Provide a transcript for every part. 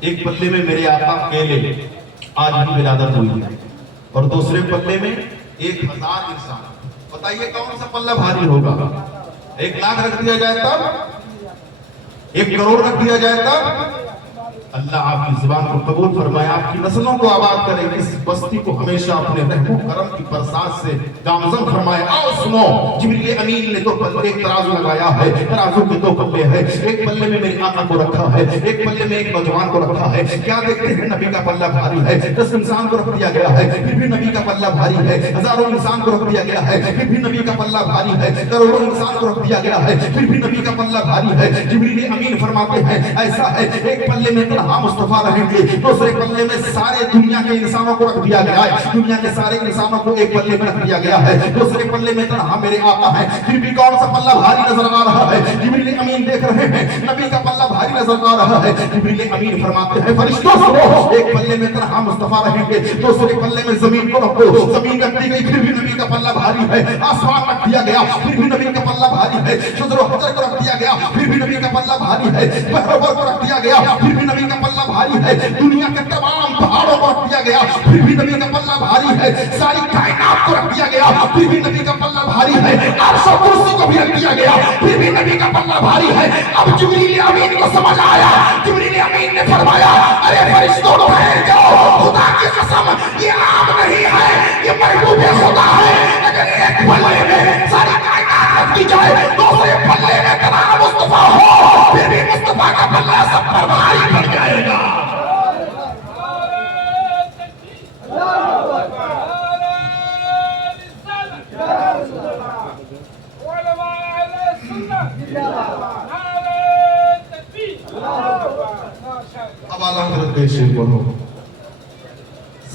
ایک پلے میں میرے آقا اکیلے آج بھی ولادت ہوئی ہے، اور دوسرے پلے میں 1000 انسان. بتائیے کون سا پلہ بھاری ہوگا؟ 1,00,000 رکھ دیا جائے تب، 1 کروڑ رکھ دیا جائے تب. اللہ آپ کی زبان کو قبول فرمائے، آپ کی نسلوں کو آباد کرے، اس بستی کو ہمیشہ اپنے رحم و کرم کی برسات سے گامزن فرمائے. آؤ سنو، جبریل امین نے تو ایک ترازو لگایا ہے، ترازو کے 2 پلے ہیں. ایک پلے میں میرے آقا کو رکھا ہے، ایک پلے میں ایک نوجوان کو رکھا ہے. کیا دیکھتے ہیں؟ نبی کا پلہ بھاری ہے. 10 انسان کو رکھ دیا گیا ہے، پھر بھی نبی کا پلہ بھاری ہے. ہزاروں انسان کو رکھ دیا گیا ہے، پھر بھی نبی کا پلہ بھاری ہے. کروڑوں انسان کو رکھ دیا گیا ہے، پھر بھی نبی کا پلہ بھاری ہے. جبریل امین فرماتے ہیں ایسا ہے، ایک پلے میں تنہا مصطفیٰ رہیں گے، دوسرے پلے میں سارے دنیا کے انسانوں کو رکھ دیا گیا ہے. دنیا کے سارے انسانوں کو ایک پلے میں رکھ دیا گیا ہے، دوسرے پلے میں تنہا میرے آقا ہیں. پھر بھی کون سا پلہ بھاری نظر آ رہا ہے؟ جبریل امین دیکھ رہے ہیں نبی کا پلہ بھاری نظر آ رہا ہے. جبریل امین فرماتے ہیں فرشتوں سنو، ایک پلے میں تنہا مصطفیٰ رہیں گے، دوسرے پلے میں زمین کو رکھو. زمین رکھ دی گئی، پھر بھی نبی کا پلہ بھاری ہے. آسمان رکھ دیا گیا، پھر بھی نبی کا پلہ بھاری ہے. شجر و حجر کو رکھ دیا گیا، پھر بھی نبی کا پلہ بھاری ہے. بحر و بر کو رکھ دیا گیا، پھر بھی نبی کا پلہ بھاری ہے. دنیا کے تمام پہاڑوں کو رکھ دیا گیا، پھر بھی نبی کا پلہ بھاری ہے. ساری کائنات کو رکھ دیا گیا، پھر بھی نبی کا پلہ بھاری ہے. عرش و کرسی کو بھی رکھ دیا گیا، پھر بھی نبی کا پلہ بھاری ہے. اب جبریل امین کو سمجھ آیا. جبریل امین نے فرمایا ارے فرشتوں ٹھہر جاؤ، خدا کی قسم یہ عام نہیں ہے، یہ محبوب خدا ہے. اگر ایک پلے میں ساری کائنات رکھ دی جائے، دوسرے پلے میں تنہا مصطفیٰ ہو، پھر بھی مصطفیٰ کا پلہ سب پر بھاری پڑ جائے گا. اب اعلیٰ حضرت کے شعر پڑھو.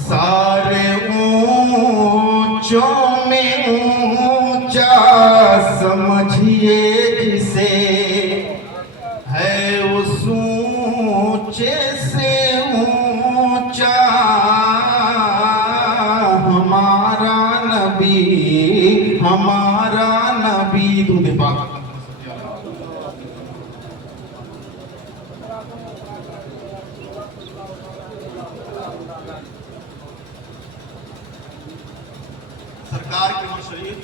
سارے اونچوں میں اونچا سمجھیے جسے، ہے اس اونچے سے اونچا ہمارا نبی، ہمارا نبی. درود پاک. سرکار کی عمر شریف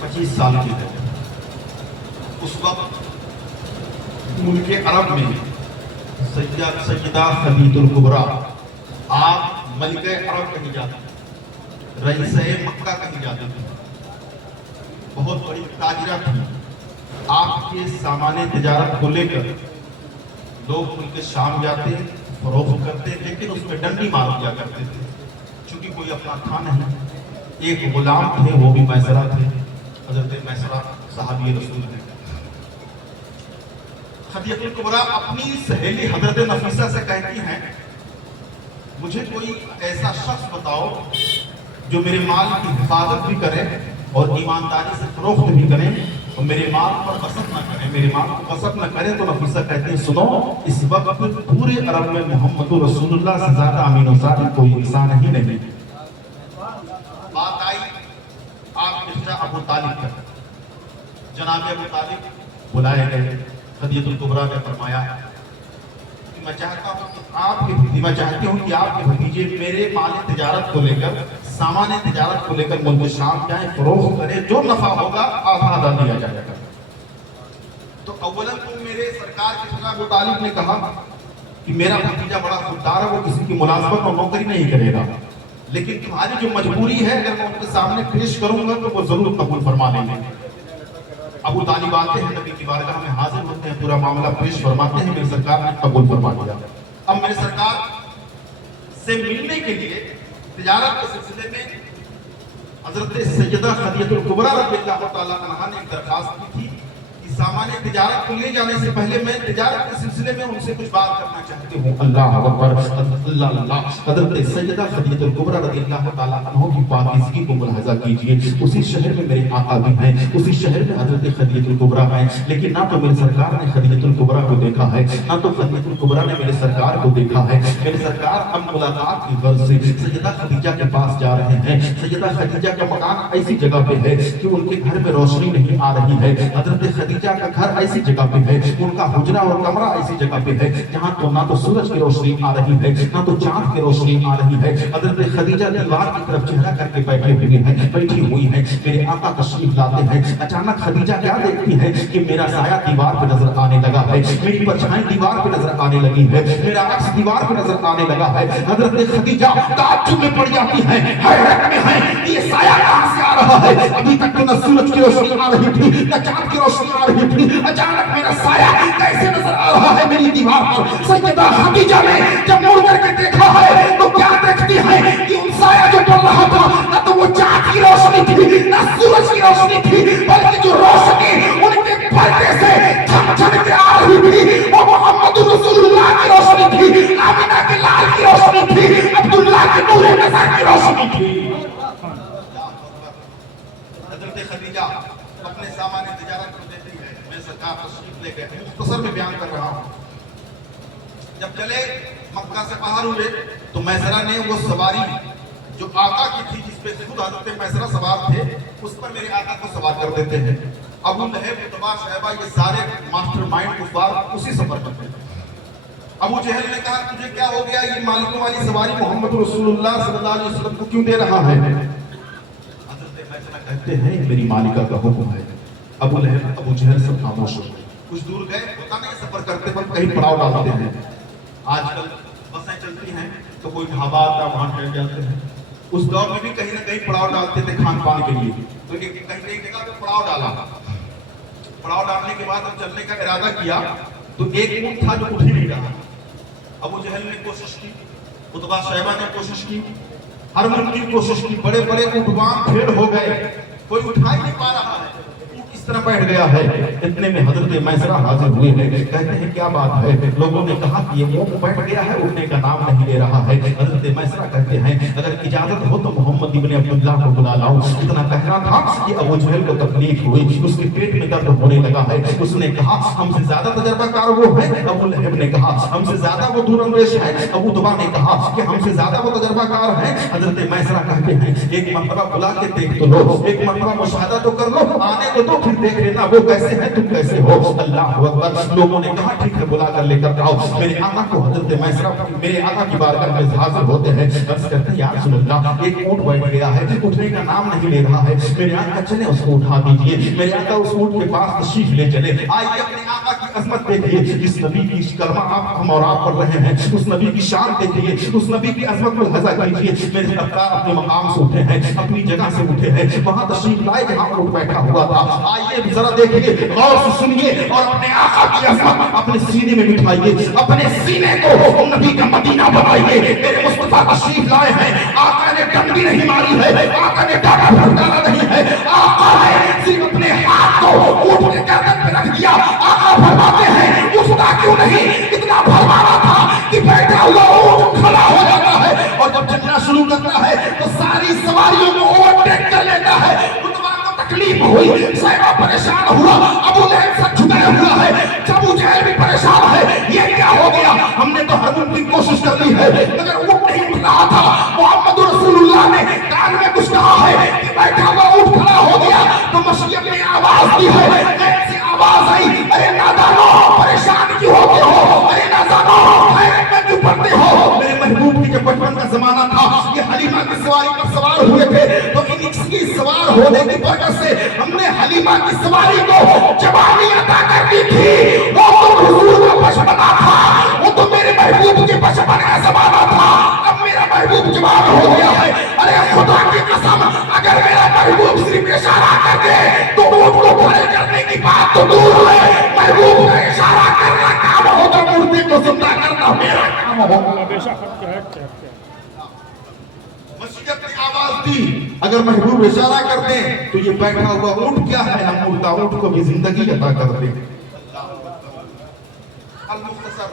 25 سال کی ہے. اس وقت ملک عرب میں سیدہ خدیجہ الکبریٰ، آپ ملکہ عرب کہی جاتی ہیں، رئیسہ مکہ کہی جاتی تھی، بہت بڑی تاجرہ تھی. آپ کے سامان تجارت کو لے کر لوگ ملک شام جاتے فروخت کرتے، لیکن اس میں ڈنڈی مار دیا کرتے تھے، چونکہ کوئی اپنا تھا نہیں. ایک غلام تھے، وہ بھی میسرہ تھے، حضرت میسرہ صحابی رسول تھے. خدیجہ الکبریٰ اپنی سہیلی حضرت نفیسہ سے کہتی ہیں مجھے کوئی ایسا شخص بتاؤ جو میرے مال کی حفاظت بھی کرے اور ایمانداری سے فروخت بھی کرے اور میرے مال پر غصب نہ کرے، میرے مال کو غصب نہ کرے. تو نفیسہ کہتے ہیں سنو، اس وقت پورے عرب میں محمد رسول اللہ سے زیادہ امین و صادق کوئی انسان ہی نہیں. بات آئی آپ مرزا ابو طالب کا. جناب ابو طالب بلائے گئے. خدیجہ الکبریٰ نے فرمایا کہ میں چاہتی ہوں کہ آپ کے بھتیجے میرے مال تجارت کو لے کر، سامان تجارت کو لے کر ملک شام جائیں، فروخت کریں، جو نفع ہوگا آدھا دیا جائے گا. تو اولا تو میرے سرکار کے خلاف ابو طالب نے کہا کہ میرا بھتیجا بڑا خوددار ہے، وہ کسی کی ملازمت اور نوکری نہیں کرے گا، لیکن تمہاری جو مجبوری ہے اگر میں ان کے سامنے پیش کروں گا تو وہ ضرور قبول فرما لیں گے. ابو طالب آتے ہیں، نبی کی بارگاہ میں حاضر ہوتے ہیں، پورا معاملہ پیش فرماتے ہیں، میرے سرکار نے قبول فرما لیا. اب میرے سرکار سے ملنے کے لیے تجارت کے سلسلے میں حضرت سیدہ خدیجہ الکبریٰ رضی اللہ تعالیٰ عنہا نے ایک درخواست کی تھی کہ سامان تجارت کو لے جانے سے پہلے میں تجارت کے سلسلے میں ان سے کچھ بات کرنا چاہتی ہوں. اللہ اکبر، اللہ اللہ. حضرت سیدہ خدیجہ الکبریٰ رضی اللہ تعالیٰ عنہ کی پاکیزگی کو ملاحظہ کیجئے. اسی شہر میں میرے آقا بھی ہیں، اسی شہر میں حضرت خدیجہ الکبریٰ ہیں، لیکن نہ تو میرے سرکار نے خدیجہ الکبریٰ کو دیکھا ہے، نہ تو خدیجہ الکبریٰ نے میرے سرکار کو دیکھا ہے. میرے سرکار اب ملاقات کی غرض سے سیدہ خدیجہ کے پاس جا رہے ہیں. سیدہ خدیجہ کا مکان ایسی جگہ پہ ہے کہ ان کے گھر میں روشنی نہیں آ رہی ہے. حضرت خدیجہ खदीजा का घर ऐसी जगह पे है, उनका हुजरा और कमरा ऐसी जगह पे है जहाँ तो ना तो सूरज की रोशनी आ रही है, ना तो चांद की रोशनी आ रही है। हजरत खदीजा दीवार की तरफ चेहरा करके बैठी हुई है। मेरे आका तशरीफ लाते हैं। अचानक खदीजा क्या देखती है कि मेरा साया दीवार पे नजर आने लगा है, मेरी परछाई दीवार पे नजर आने लगी है, मेरा अक्स दीवार पे नजर आने लगा है। हजरत खदीजा ताज्जुब में पड़ जाती है, हैरत में है, ये साया कहां से आ रहा है? अभी तक तो न सूरज की रोशनी आ रही थी, न चांद की रोशनी आ रही थी, अचानक मेरा साया कैसे नजर आ रहा है मेरी दीवार पर? सैयदा खदीजा ने जब मुड़ करके देखा है तो क्या देखती है कि उन साया जो पड़ रहा था न तो वो चांद की रोशनी थी, न सूरज की रोशनी थी, बल्कि जो रोशनी उनके पर्दे से झमझम के आ रही थी वो मोहम्मद रसूलुल्लाह की रोशनी थी, आमिना के लाल की रोशनी थी, अब्दुल्लाह के नूर नज़र की रोशनी थी। हजरत खदीजा अपने सामान तिजारत को देती है, मैं सरकार तशरीफ ले गए, मुख्तसर में बयान कर रहा हूँ। जब चले मक्का से बाहर हुए तो मैसरा ने वो सवारी जो आका की थी, जिस पे खुद हजरत मैसरा सवार थे, उस पर मेरे आका को सवार कर देते हैं। अबू लहब, उतबा, शैबा, ये सारे मास्टरमाइंड कुफार उसी सफर करते हैं। अबू जहल ने कहा तुझे क्या हो गया, ये मालिकों वाली सवारी मोहम्मद रसूलुल्लाह सल्लल्लाहु अलैहि वसल्लम को क्यों दे रहा है? हजरत मैसरा कहते हैं मेरी मालिका का हुक्म है। अबू लहब, अबू जहल सब खामोश हो गए। कुछ दूर गए, पता नहीं सफर करते वक्त कहीं पड़ाव डालते हैं। आजकल बसें चलती हैं तो कोई ढाबा आता वहां ठहर जाते हैं। उस दौर में भी कहीं ना कहीं पड़ाव डालते थे खान पान के लिए, तो कहीं जगह पे पड़ाव डाला। पड़ाव डालने के बाद अब चलने का इरादा किया तो एक ऊंट था जो उठ ही नहीं रहा। अबू जहल ने कोशिश की, उतबा शैबा ने कोशिश की, हर मन की कोशिश की, बड़े बड़े ऊंटवान फेल हो गए, कोई उठा ही नहीं पा रहा है, इस तरह बैठ गया है। इतने में हजरत मैसरा हाजिर हुए हैं, कहते हैं क्या बात है? लोगों ने कहा कि ये ऊंट बैठ गया है, उठने का नाम नहीं ले रहा है। हजरत मैसरा कहते हैं अगर इजाजत हो तो मोहम्मद इब्ने अब्दुल्लाह को बुला लाओ। इतना कहना था कि अबू जहल को तकलीफ हुई, उसके पेट में दर्द होने लगा है। उसने कहा हमसे ज्यादा तजर्बाकार वो है। अबू लहब ने कहा हमसे ज्यादा वो दूरंदेश है। अबू दुबा ने कहा कि हमसे ज्यादा वो तजर्बाकार है। हजरत मैसरा कहते हैं एक मरतबा बुला के देख तो लो, एक मरतबा मुशाहदा तो कर लो, आने को तो देख लेना वो कैसे है तुम कैसे हो। अल्लाह अकबर। लोगों ने कहा ठीक है बुला कर लेकर आओ। मेरे आका को हजरत मैसरा मेरे आका की बारगाह में हाजिर होते हैं, अर्ज करते हैं या रसूल अल्लाह एक ऊंट बैठ गया है, उठने का नाम नहीं ले रहा है, मेरे आका चले उसको उठा दीजिए। मेरे आका उस ऊंट के पास तशरीफ ले चले। आइए अपने आका की अजमत देखिए, जिस नबी की कलमा आप हम और आप पढ़ रहे हैं उस नबी की शान देखिए, उस नबी की अजमत को हजा कीजिए। मेरे सरकार अपने मकाम से उठे हैं, अपनी जगह से उठे हैं, वहां तशरीफ लाए जहां ऊंट बैठा हुआ था। आइए जरा देखिए, गौर से सुनिए और अपने आका की अज़मत अपने सीने में बिठाइए, अपने सीने को नबी का मदीना बनाइए। मेरे मुस्तफा तशरीफ लाए हैं, आका ने डंडी नहीं मारी है, आका ने डाका डाला नहीं है, आका ने सिर्फ अपने हाथ को ऊंट के गर्दन पे रख दिया। आका फरमाते हैं उठता क्यों नहीं, इतना फरमाना था कि बैठा हुआ ऊंट खड़ा हो जाता है और जब चलना शुरू करता है तो सारी सवारियों को ओवरटेक कर लेता है। तकलीफ हुई, साहिबा परेशान हुआ, अबू लहब सर झुकाया हुआ है, अबू जहल भी परेशान है, ये क्या हो गया? हमने तो हर मुमकिन कोशिश कर ली है मगर ऊंट नहीं उठ रहा था। मोहम्मद रसूलुल्लाह ने कान में कुछ कहा है कि बैठा हुआ ऊंट खड़ा हो गया तो मशयख ने आवाज दी है, ऐसी आवाज आई अरे नादानो परेशान क्यों होते हो, अरे नादानो हैरत में क्यों पड़ते हो। मेरे महबूब की जब बचपन का जमाना था, ये हलीमा की सवारी पर सवार हुए थे तो इसकी सवार होने की बरकत से हमने हलीमा की सवारी को जवानी अता कर दी थी। वो तो हुजूर का बचपना था, वो तो मेरे महबूब के बचपन का जमाना था, अब मेरा महबूब जवान हो गया है। अरे खुदा की कसम अगर मेरा महबूब सिर्फ इशारा कर दे तो ऊंट को खड़े करने की बात तो दूर है, महबूब का इशारा करना काम होगा, मुर्दे को जिंदा करना मेरा काम होगा। मस्जिद ने आवाज दी अगर महबूब इशारा कर दे तो ये बैठा हुआ ऊंट क्या है, हम मुर्दा ऊंट को भी जिंदगी अता कर दे। अल मुख्तसर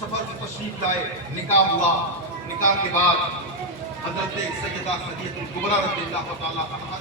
सफर की तशरीफ लाए, निकाह हुआ, निकाह के बाद हजरत सैयदा खदीजतुल कुबरा रज़ियल्लाहु तआला अन्हा